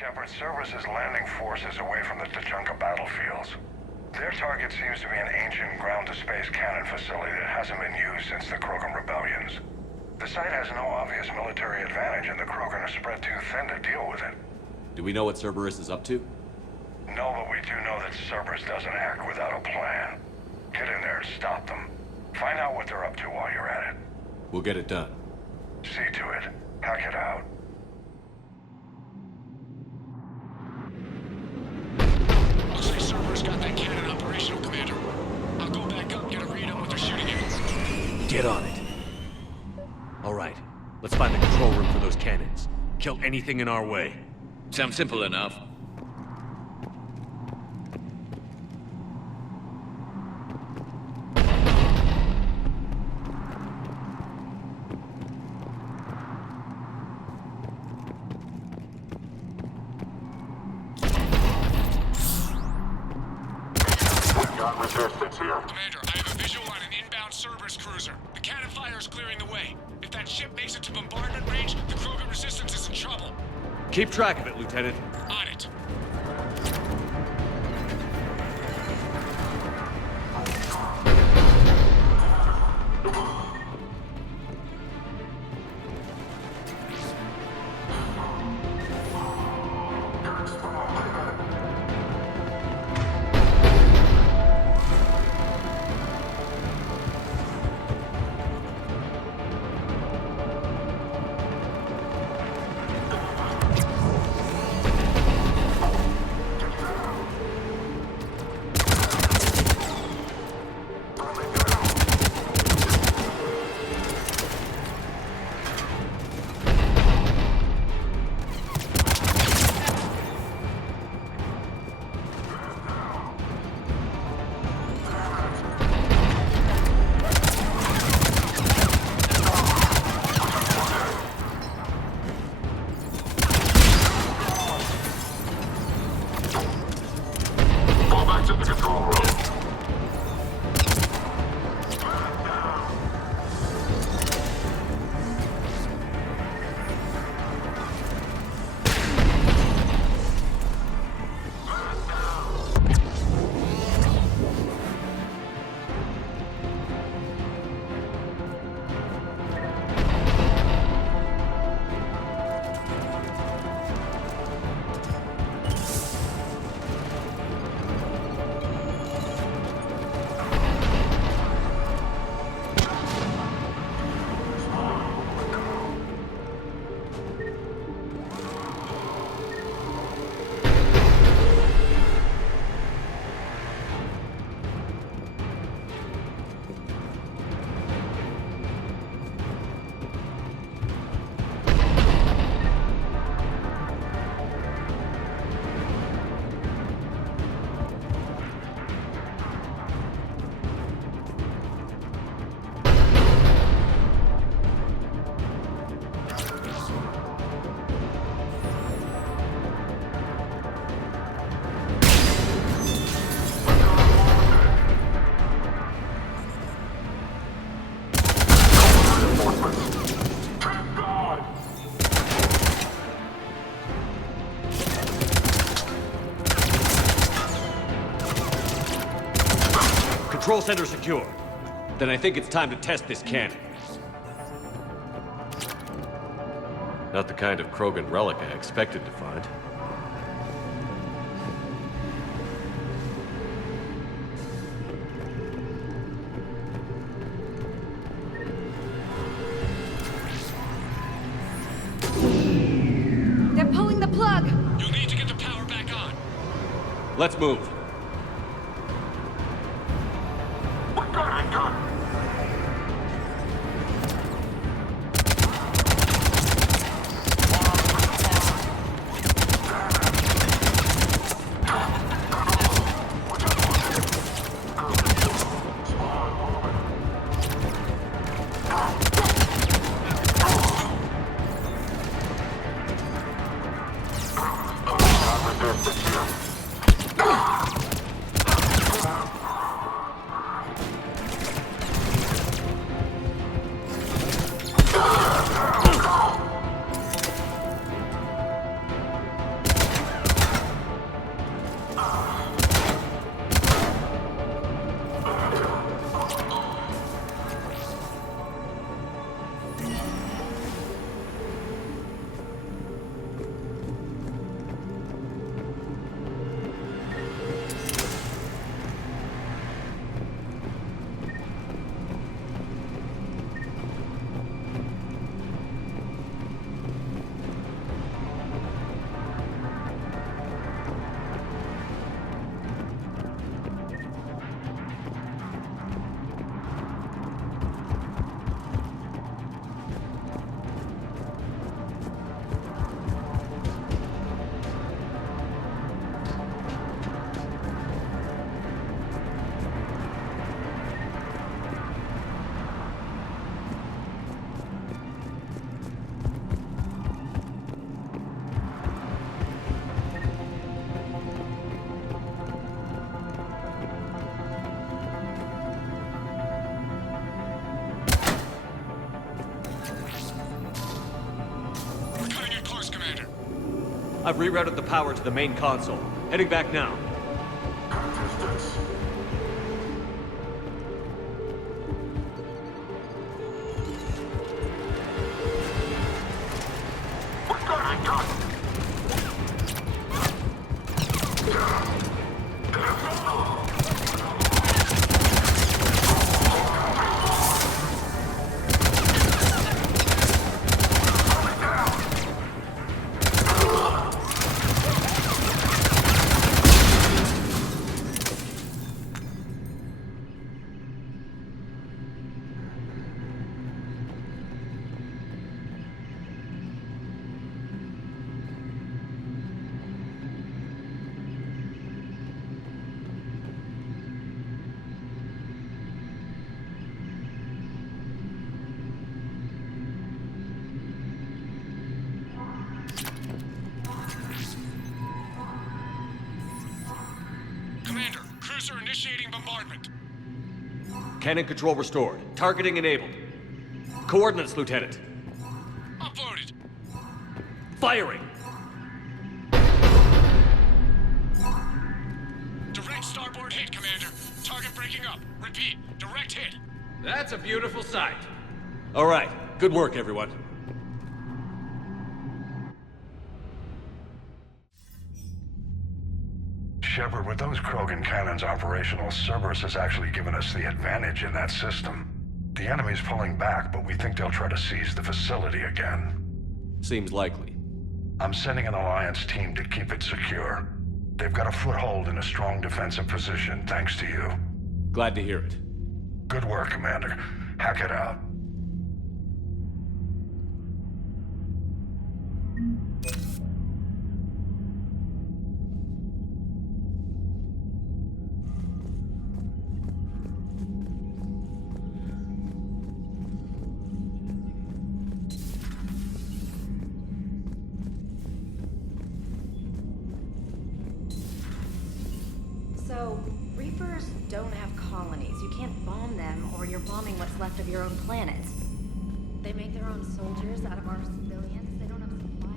Shepard, Cerberus' landing forces away from the Tachanka battlefields. Their target seems to be an ancient ground-to-space cannon facility that hasn't been used since the Krogan rebellions. The site has no obvious military advantage, and the Krogan are spread too thin to deal with it. Do we know what Cerberus is up to? No, but we do know that Cerberus doesn't act without a plan. Get in there and stop them. Find out what they're up to while you're at it. We'll get it done. See to it. Hack it out. Looks like Cerberus got that cannon operational, Commander. I'll go back up and get a read on what they're shooting at. Get on it. All right, let's find the control room for those cannons. Kill anything in our way. Sounds simple enough. Commander, I have a visual on an inbound Cerberus cruiser. The cannon fire is clearing the way. If that ship makes it to bombardment range, the Krogan resistance is in trouble. Keep track of it, Lieutenant. On it. Control center secure. Then I think it's time to test this cannon. Not the kind of Krogan relic I expected to find. They're pulling the plug! You'll need to get the power back on. Let's move. I've rerouted the power to the main console. Heading back now. Commander, cruiser initiating bombardment. Cannon control restored. Targeting enabled. Coordinates, Lieutenant. Uploaded. Firing! Direct starboard hit, Commander. Target breaking up. Repeat, direct hit. That's a beautiful sight. All right. Good work, everyone. Shepard, with those Krogan cannons operational, Cerberus has actually given us the advantage in that system. The enemy's pulling back, but we think they'll try to seize the facility again. Seems likely. I'm sending an Alliance team to keep it secure. They've got a foothold in a strong defensive position, thanks to you. Glad to hear it. Good work, Commander. Hack it out. So, Reapers don't have colonies. You can't bomb them, or you're bombing what's left of your own planet. They make their own soldiers out of our civilians. They don't have supply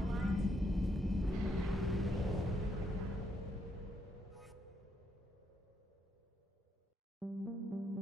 lines.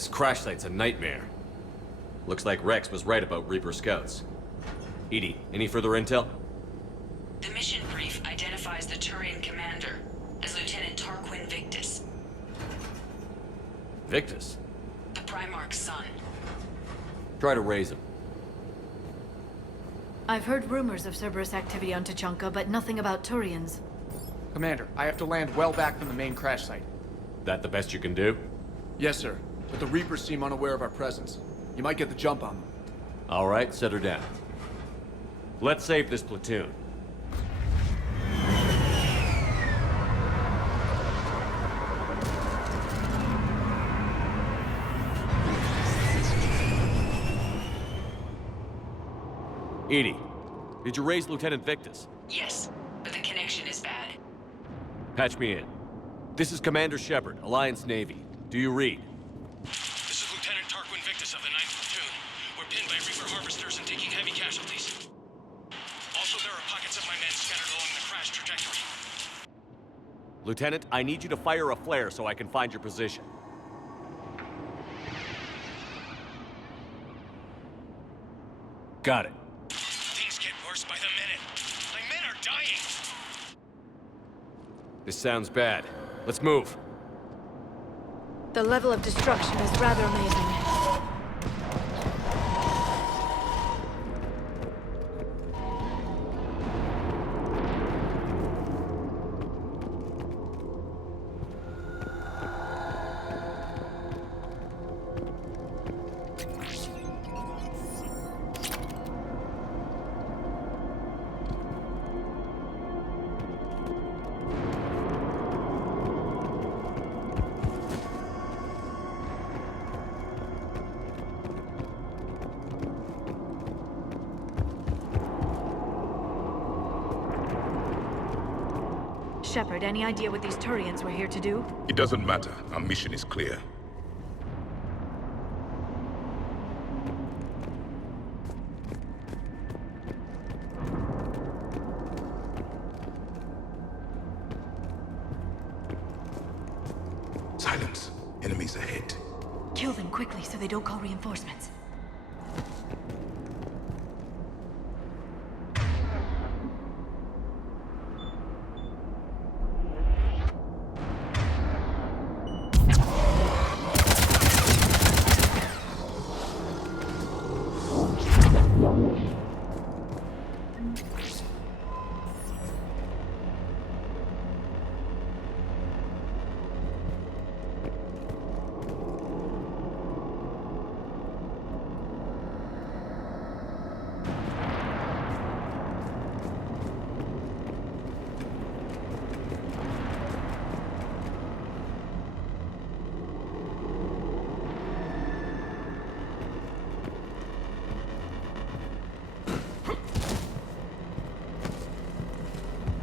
This crash site's a nightmare. Looks like Rex was right about Reaper scouts. Edie, any further intel? The mission brief identifies the Turian commander as Lieutenant Tarquin Victus, Victus? the Primarch's son. Try to raise him. I've heard rumors of Cerberus activity on Tuchanka, but nothing about Turians. Commander, I have to land well back from the main crash site. That the best you can do? Yes, sir. But the Reapers seem unaware of our presence. You might get the jump on them. All right, set her down. Let's save this platoon. Edie, did you raise Lieutenant Victus? Yes, but the connection is bad. Patch me in. This is Commander Shepard, Alliance Navy. Do you read? This is Lieutenant Tarquin Victus of the 9th Platoon. We're pinned by Reaper harvesters and taking heavy casualties. Also, there are pockets of my men scattered along the crash trajectory. Lieutenant, I need you to fire a flare so I can find your position. Got it. Things get worse by the minute. My men are dying! This sounds bad. Let's move. The level of destruction is rather amazing. Shepard, any idea what these Turians were here to do? It doesn't matter. Our mission is clear. Silence. Enemies ahead. Kill them quickly so they don't call reinforcements.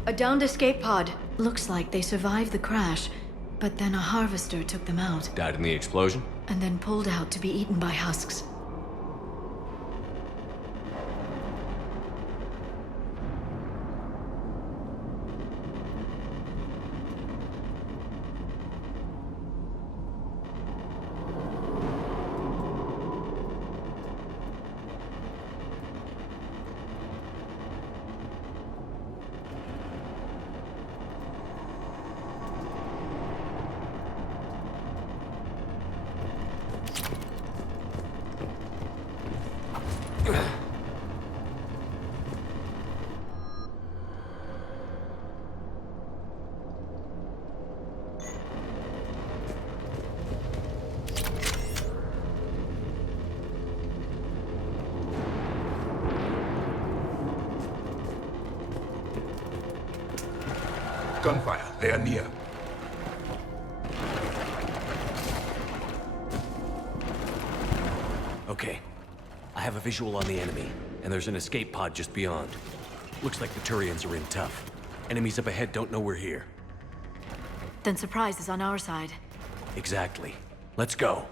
A downed escape pod. Looks like they survived the crash, but then a harvester took them out, Died in the explosion? and then pulled out to be eaten by husks. Gunfire. They are near. Okay. I have a visual on the enemy, and there's an escape pod just beyond. Looks like the Turians are in tough. Enemies up ahead don't know we're here. Then surprise is on our side. Exactly. Let's go.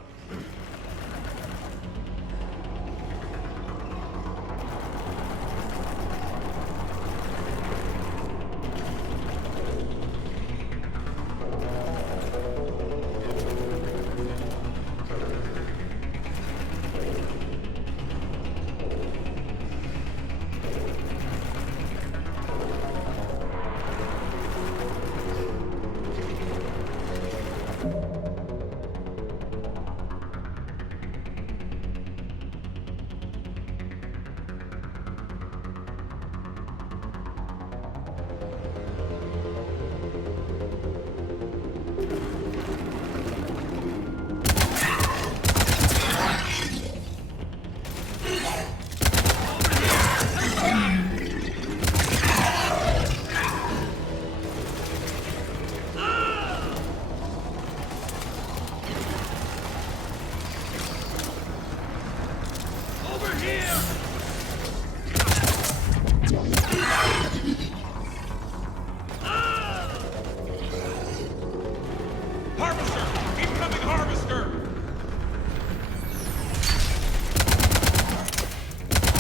Harvester! Incoming harvester!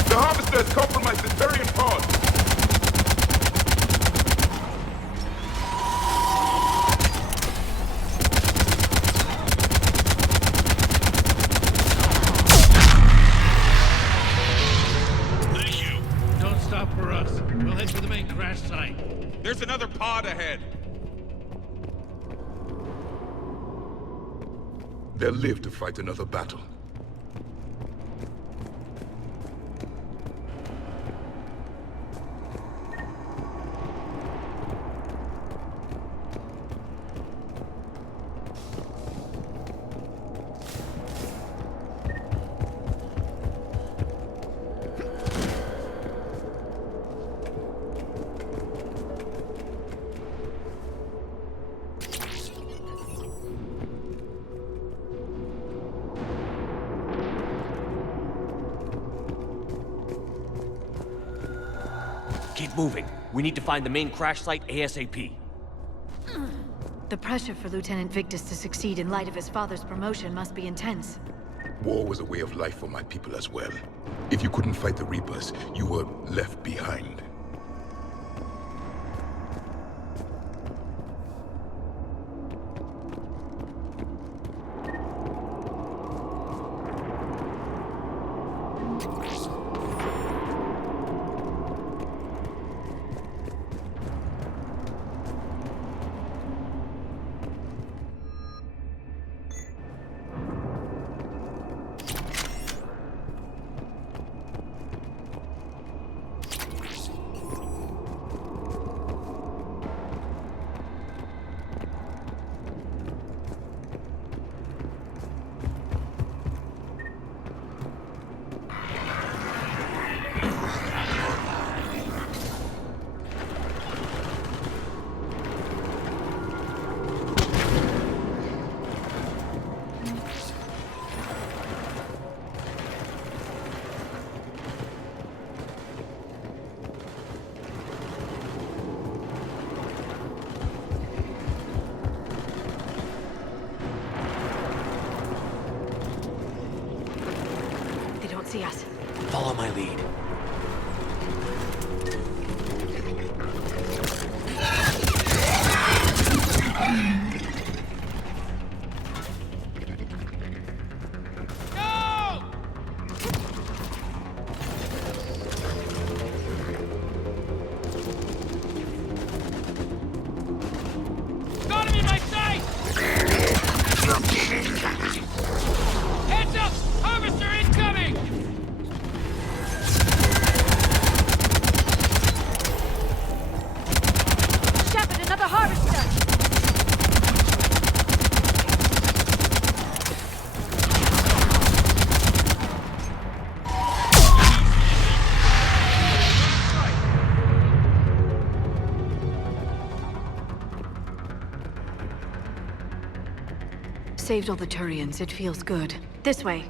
The harvester has compromised the Turian pod. Thank you. Don't stop for us. We'll head for the main crash site. There's another pod ahead. They'll live to fight another battle. Keep moving. We need to find the main crash site ASAP. The pressure for Lieutenant Victus to succeed in light of his father's promotion must be intense. War was a way of life for my people as well. If you couldn't fight the Reapers, you were left behind. see us. Follow my lead. Got him in my sight! Heads up! Harvester incoming! Shepard, another harvester! Saved all the Turians. It feels good. This way.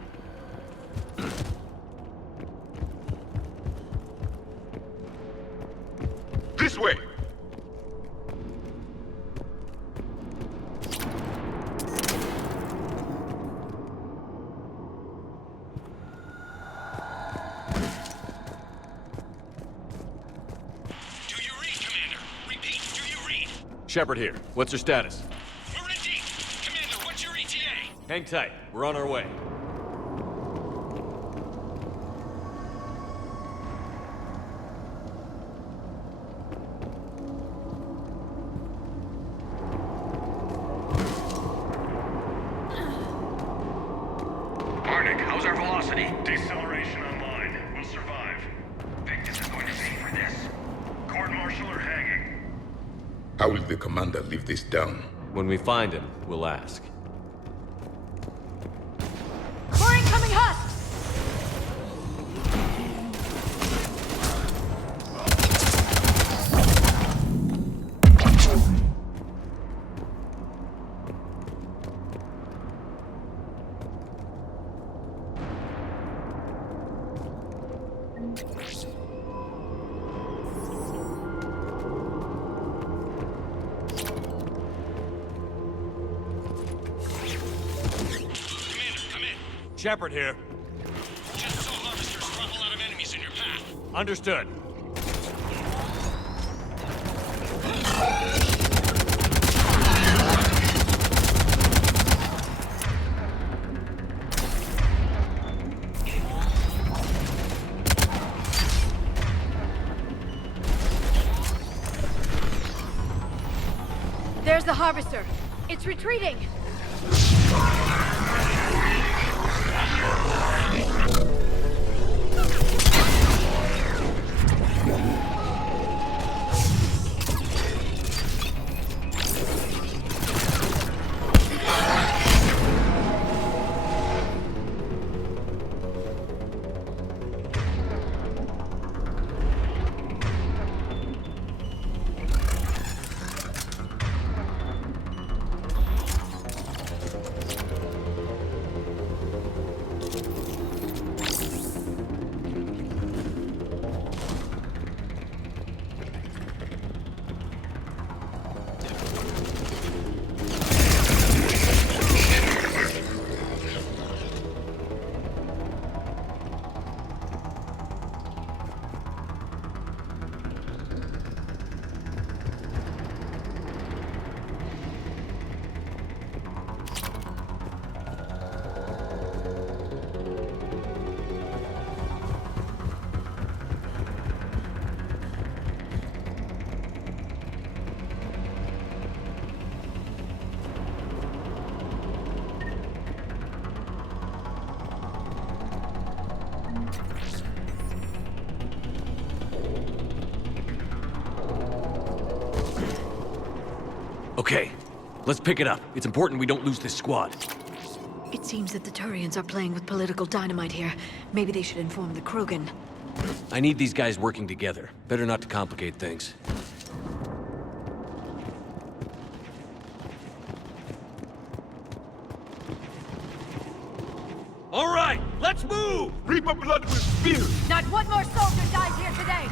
This way! Do you read, Commander? Repeat, do you read? Shepard here. What's your status? We're in deep. Commander, what's your ETA? Hang tight. We're on our way. Arctic, how's our velocity? Deceleration online. We'll survive. Victus is going to pay for this. Court-martial or hanging? How will the commander live this down? When we find him, we'll ask. More incoming husks! Commander, come in. Shepard here. Just saw harvesters drop a lot of enemies in your path. Understood. There's the harvester. It's retreating. Okay, let's pick it up. It's important we don't lose this squad. It seems that the Turians are playing with political dynamite here. Maybe they should inform the Krogan. I need these guys working together. Better not to complicate things. All right, let's move! Reaper blood will spill! Not one more soldier dies here today!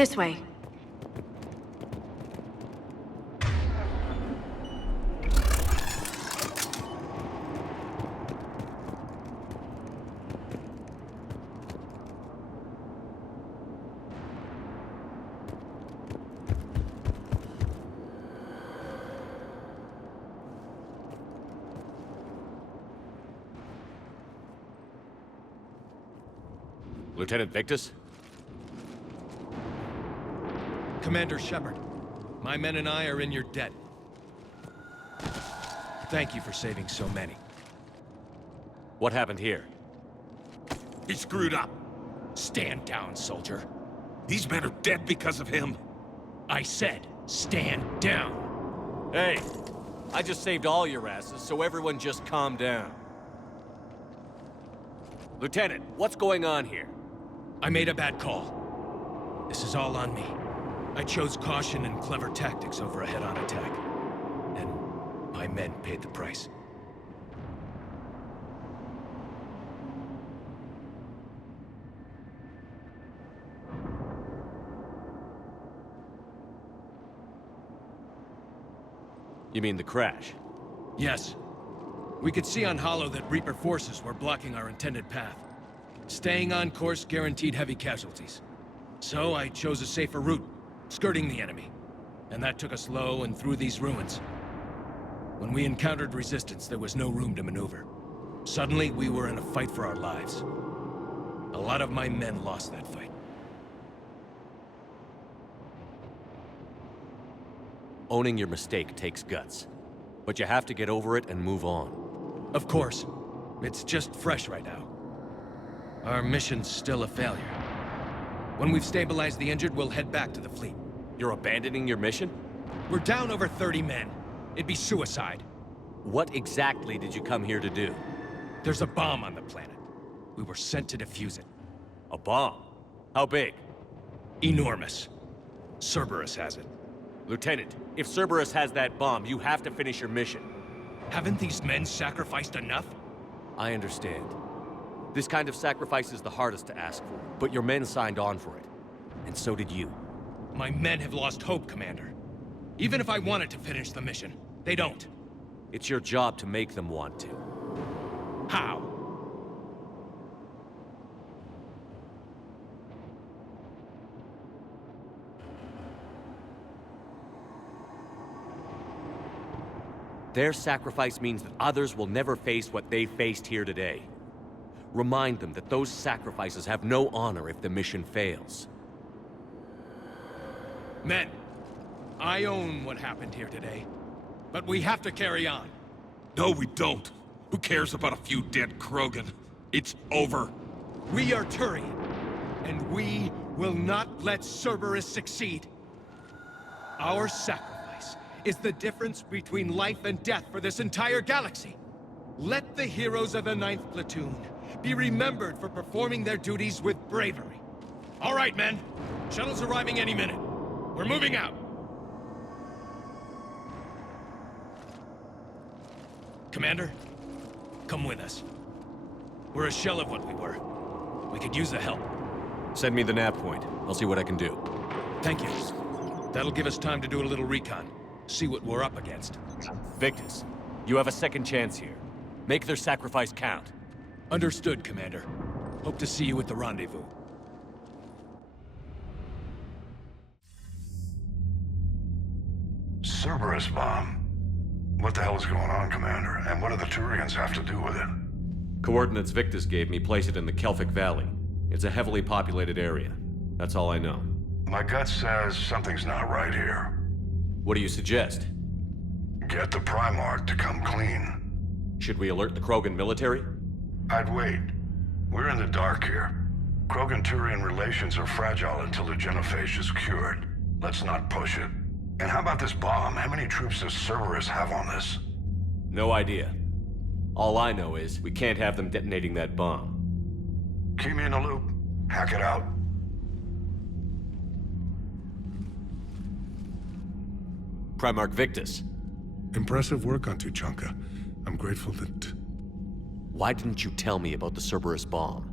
This way. Lieutenant Victus? Commander Shepard, my men and I are in your debt. Thank you for saving so many. What happened here? He screwed up. Stand down, soldier. These men are dead because of him. I said, stand down. Hey, I just saved all your asses, so everyone just calm down. Lieutenant, what's going on here? I made a bad call. This is all on me. I chose caution and clever tactics over a head-on attack. And my men paid the price. You mean the crash? Yes. We could see on Hollow that Reaper forces were blocking our intended path. Staying on course guaranteed heavy casualties. So I chose a safer route, skirting the enemy. And that took us low and through these ruins. When we encountered resistance, there was no room to maneuver. Suddenly, we were in a fight for our lives. A lot of my men lost that fight. Owning your mistake takes guts. But you have to get over it and move on. Of course. It's just fresh right now. Our mission's still a failure. When we've stabilized the injured, we'll head back to the fleet. You're abandoning your mission? We're down over 30 men. It'd be suicide. What exactly did you come here to do? There's a bomb on the planet. We were sent to defuse it. A bomb? How big? Enormous. Cerberus has it. Lieutenant, if Cerberus has that bomb, you have to finish your mission. Haven't these men sacrificed enough? I understand. This kind of sacrifice is the hardest to ask for, but your men signed on for it. And so did you. My men have lost hope, Commander. Even if I wanted to finish the mission, they don't. It's your job to make them want to. How? Their sacrifice means that others will never face what they faced here today. Remind them that those sacrifices have no honor if the mission fails. Men, I own what happened here today. But we have to carry on. No, we don't. Who cares about a few dead Krogan? It's over. We are Turian, and we will not let Cerberus succeed. Our sacrifice is the difference between life and death for this entire galaxy. Let the heroes of the 9th Platoon be remembered for performing their duties with bravery. All right, men. Shuttle's arriving any minute. We're moving out. Commander, come with us. We're a shell of what we were. We could use the help. Send me the nav point. I'll see what I can do. Thank you. That'll give us time to do a little recon. See what we're up against. Victus, you have a second chance here. Make their sacrifice count. Understood, Commander. Hope to see you at the rendezvous. Cerberus bomb. What the hell is going on, Commander? And what do the Turians have to do with it? Coordinates Victus gave me place it in the Kelphic Valley. It's a heavily populated area. That's all I know. My gut says something's not right here. What do you suggest? Get the Primarch to come clean. Should we alert the Krogan military? I'd wait. We're in the dark here. Krogan-Turian relations are fragile until the genophage is cured. Let's not push it. And how about this bomb? How many troops does Cerberus have on this? No idea. All I know is we can't have them detonating that bomb. Keep me in the loop. Hack it out. Primarch Victus. Impressive work on Tuchanka. I'm grateful that... Why didn't you tell me about the Cerberus bomb?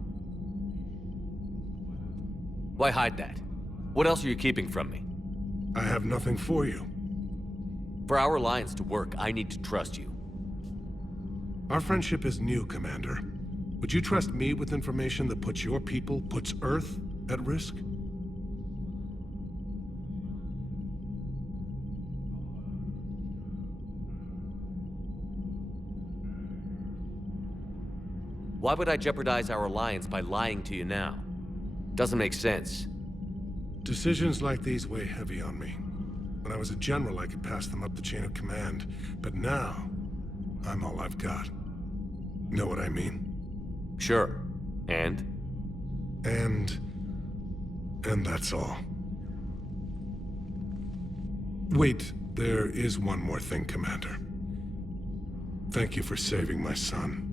Why hide that? What else are you keeping from me? I have nothing for you. For our alliance to work, I need to trust you. Our friendship is new, Commander. Would you trust me with information that puts your people, puts Earth, at risk? Why would I jeopardize our alliance by lying to you now? Doesn't make sense. Decisions like these weigh heavy on me. When I was a general, I could pass them up the chain of command. But now, I'm all I've got. Know what I mean? Sure. And that's all. Wait, there is one more thing, Commander. Thank you for saving my son.